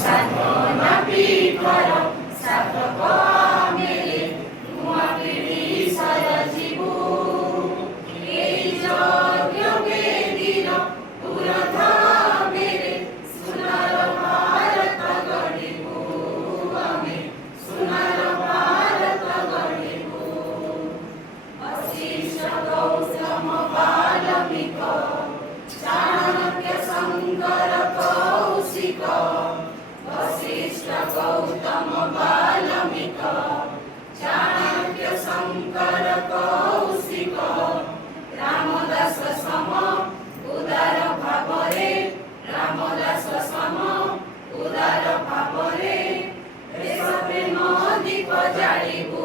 ସାଧନା ପୀଠର ସାଧକ ଆମେ ନୂଆ ପିଢ଼ି ସଜଯିବୁ। ଏଇ ଯଜ୍ଞ ବେଦୀର ପୁରୋଧାମରେ ସୁନାର ଭାରତ ଗଢ଼ିବୁ। ଆମେ ସୁନାର ଭାରତ ଗଢ଼ିବୁ। ବଶିଷ୍ଠ ଗୌତମ ବାଲ୍ମୀକ ଚାଣକ୍ୟ ଶଙ୍କର କୌଶିକ। ବଶିଷ୍ଠ ଗୌତମ ବାଲ୍ମୀକ ଚାଣକ୍ୟ ଶଙ୍କର କୌଶିକ। ରାମଦାସ ସମ ଉଦାର ଭାବରେ ରାମଦାସ ସମ ଉଦାର ଭାବରେ ଦେଶ ପ୍ରେମ ଦୀପ ଜାଳିବୁ।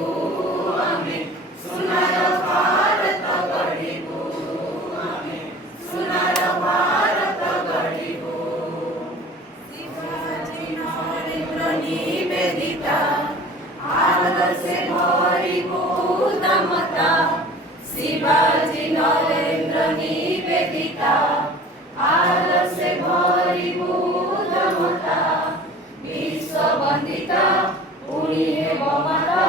ଆମେ ସୁନାର ଭାରତ ଗଢ଼ିବୁ। ଆମେ ସୁନାର ଭାରତ ଗଢ଼ିବୁ। ଶିବାଜୀ ନରେନ୍ଦ୍ର ନିବେଦିତା ଆଦର୍ଶେ ଭରିବୁ ଉଦାମତା। ଶିବାଜୀ ନରେନ୍ଦ୍ର ନିବେଦିତା ଆଦର୍ଶେ ଭରିବୁ ଉଦାମତା। ବିଶ୍ୱ ବନ୍ଦିତା ପୁଣି ହେବ ମାତା।